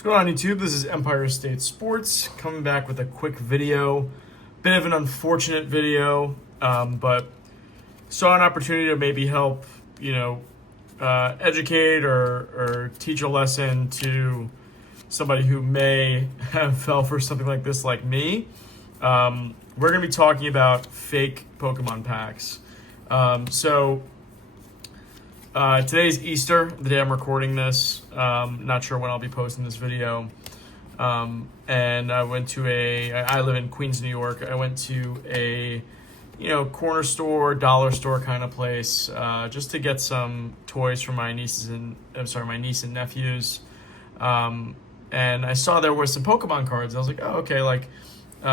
What's going on YouTube? This is Empire State Sports coming back with a quick video. Bit of an unfortunate video, but saw an opportunity to maybe help, educate or teach a lesson to somebody who may have fell for something like this like me. We're going to be talking about fake Pokemon packs. Today's Easter, the day I'm recording this. Not sure when I'll be posting this video. And I went to I live in Queens, New York. I went to a, corner store, dollar store kind of place, just to get some toys for my niece and nephews. And I saw there were some Pokemon cards. I was like, oh, okay,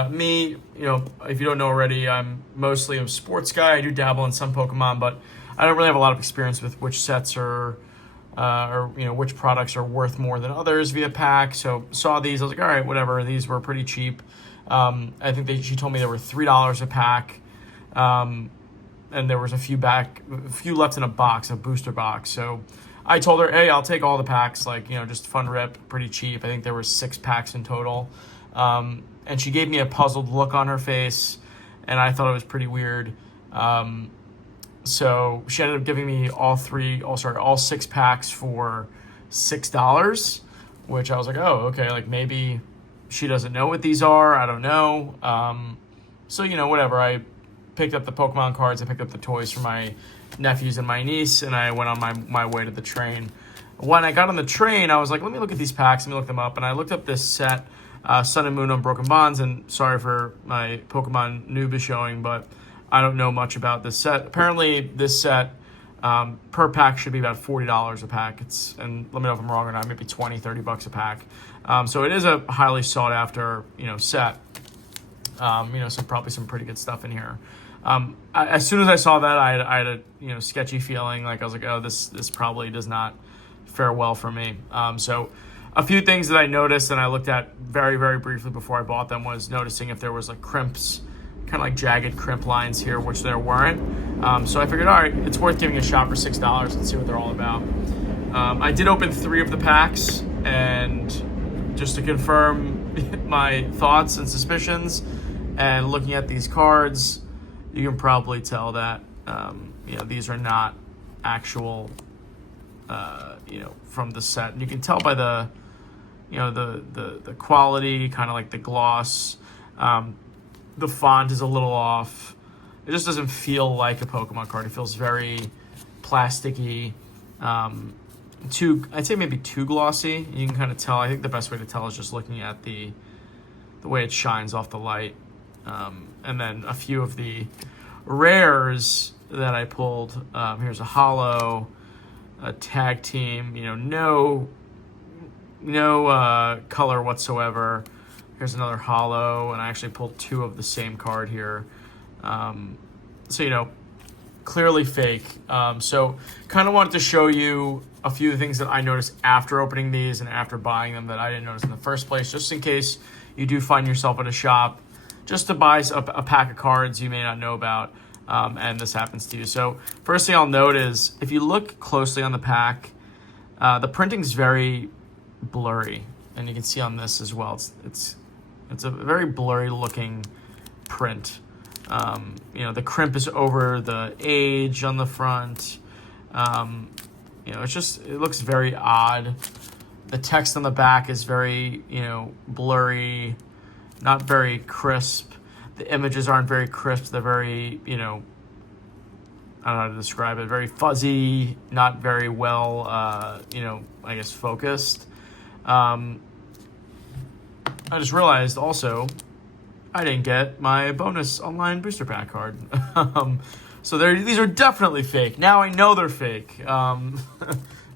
me, if you don't know already, I'm mostly a sports guy. I do dabble in some Pokemon, but I don't really have a lot of experience with which sets or which products are worth more than others via pack. So saw these, I was like, all right, whatever. These were pretty cheap. I think she told me they were $3 a pack, and there was a few left in a booster box. So I told her, hey, I'll take all the packs, just fun rip, pretty cheap. I think there were 6 packs in total. And she gave me a puzzled look on her face, and I thought it was pretty weird. So she ended up giving me all 6 packs for $6, which I was like, oh, okay, maybe she doesn't know what these are. I don't know. Whatever. I picked up the Pokemon cards. I picked up the toys for my nephews and my niece, and I went on my way to the train. When I got on the train, I was like, let me look at these packs. Let me look them up. And I looked up this set, Sun and Moon Unbroken Bonds, and sorry for my Pokemon noob showing, but I don't know much about this set. Apparently, this set per pack should be about $40 a pack. And let me know if I'm wrong or not, maybe $20, $30 a pack. So it is a highly sought after, set. So probably some pretty good stuff in here. As soon as I saw that, I had a sketchy feeling. I was like, oh, this probably does not fare well for me. So a few things that I noticed and I looked at very, very briefly before I bought them was noticing if there was crimps, kind of jagged crimp lines here, which there weren't. So I figured, all right, it's worth giving a shot for $6 and see what they're all about. I did open 3 of the packs, and just to confirm my thoughts and suspicions, and looking at these cards, you can probably tell that these are not actual, from the set. And you can tell by the quality, kind of the gloss. The font is a little off. It just doesn't feel like a Pokemon card. It feels very plasticky. I'd say maybe too glossy. You can kind of tell. I think the best way to tell is just looking at the way it shines off the light. And then a few of the rares that I pulled. Here's a holo, a tag team. No color whatsoever. Here's another holo, and I actually pulled 2 of the same card here. Clearly fake. So kind of wanted to show you a few of the things that I noticed after opening these and after buying them that I didn't notice in the first place, just in case you do find yourself at a shop just to buy a pack of cards you may not know about, and this happens to you. So first thing I'll note is if you look closely on the pack, the printing's very blurry, and you can see on this as well. It's a very blurry looking print. The crimp is over the age on the front. It looks very odd. The text on the back is very, blurry, not very crisp. The images aren't very crisp. They're very, I don't know how to describe it, very fuzzy, not very well, focused. I just realized also I didn't get my bonus online booster pack card. So these are definitely fake. Now I know they're fake. No,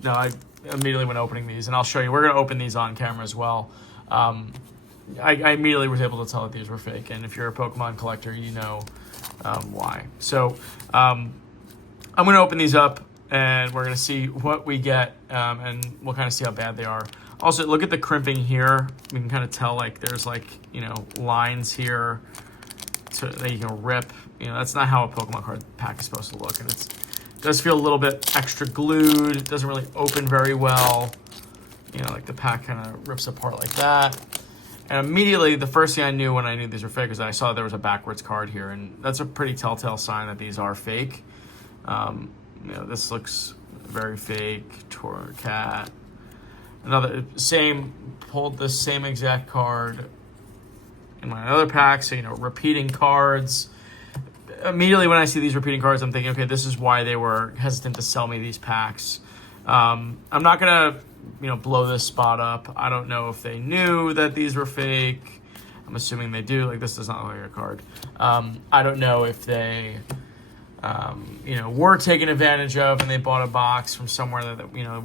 I immediately went opening these, and I'll show you. We're going to open these on camera as well. I immediately was able to tell that these were fake, and if you're a Pokemon collector, you know why. So I'm going to open these up, and we're going to see what we get, and we'll kind of see how bad they are. Also, look at the crimping here. We can kind of tell there's lines here that you can rip. That's not how a Pokemon card pack is supposed to look, and it does feel a little bit extra glued. It doesn't really open very well. you know, like the pack kind of rips apart like that. And immediately, the first thing I knew when I knew these were fake was I saw there was a backwards card here, and that's a pretty telltale sign that these are fake. You know, this looks very fake. Torcat. Another pulled the same exact card in my other pack. So, you know, repeating cards. Immediately when I see these repeating cards, I'm thinking, okay, this is why they were hesitant to sell me these packs. I'm not gonna, you know, blow this spot up. I don't know if they knew that these were fake. I'm assuming they do. Like, this does not look like a card. I don't know if they, you know, were taken advantage of and they bought a box from somewhere that you know,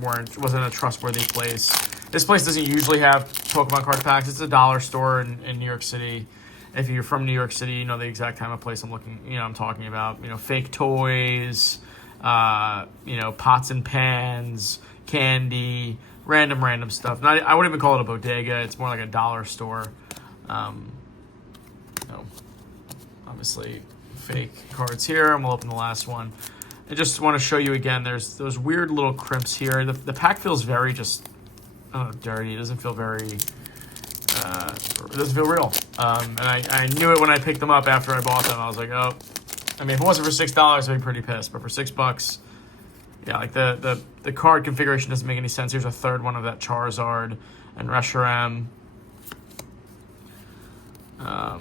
wasn't a trustworthy place. This place doesn't usually have Pokemon card packs. It's a dollar store in New York City. If you're from New York City, you know the exact kind of place I'm talking about. You know, fake toys, you know, pots and pans, candy, random stuff. I wouldn't even call it a bodega. It's more like a dollar store. You know, obviously fake cards here, and we'll open the last one. I just want to show you again, there's those weird little crimps here. The pack feels very just, dirty. It doesn't feel very, it doesn't feel real. And I knew it when I picked them up after I bought them. I was like, oh, I mean, if it wasn't for $6, I'd be pretty pissed. But for $6, yeah, like the card configuration doesn't make any sense. Here's a third one of that Charizard and Reshiram.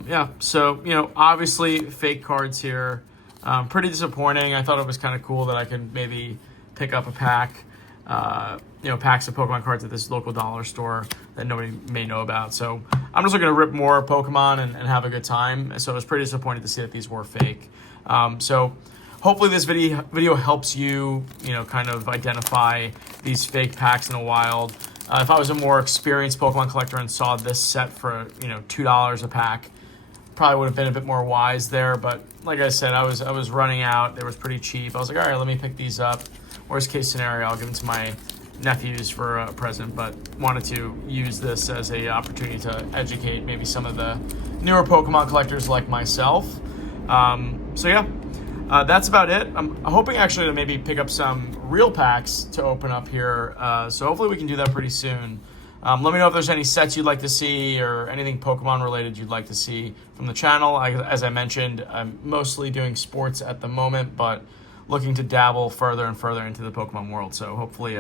Yeah, so, you know, obviously fake cards here. Pretty disappointing. I thought it was kind of cool that I could maybe pick up a pack, you know, packs of Pokemon cards at this local dollar store that nobody may know about. So I'm just looking to rip more Pokemon and have a good time. So I was pretty disappointed to see that these were fake. So hopefully this video helps you, you know, kind of identify these fake packs in the wild. If I was a more experienced Pokemon collector and saw this set for, you know, $2 a pack, probably would have been a bit more wise there. But like I said, I was running out. They was pretty cheap. I was like, all right, let me pick these up. Worst case scenario, I'll give them to my nephews for a present, but wanted to use this as a opportunity to educate maybe some of the newer Pokemon collectors like myself. So yeah, that's about it. I'm hoping actually to maybe pick up some real packs to open up here. So hopefully we can do that pretty soon. Let me know if there's any sets you'd like to see or anything Pokemon related you'd like to see from the channel. As I mentioned, I'm mostly doing sports at the moment, but looking to dabble further and further into the Pokemon world. So hopefully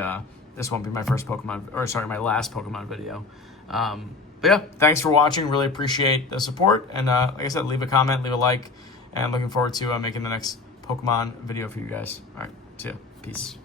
this won't be my my last Pokemon video. But yeah, thanks for watching. Really appreciate the support. And like I said, leave a comment, leave a like, and looking forward to making the next Pokemon video for you guys. All right, see ya. Peace.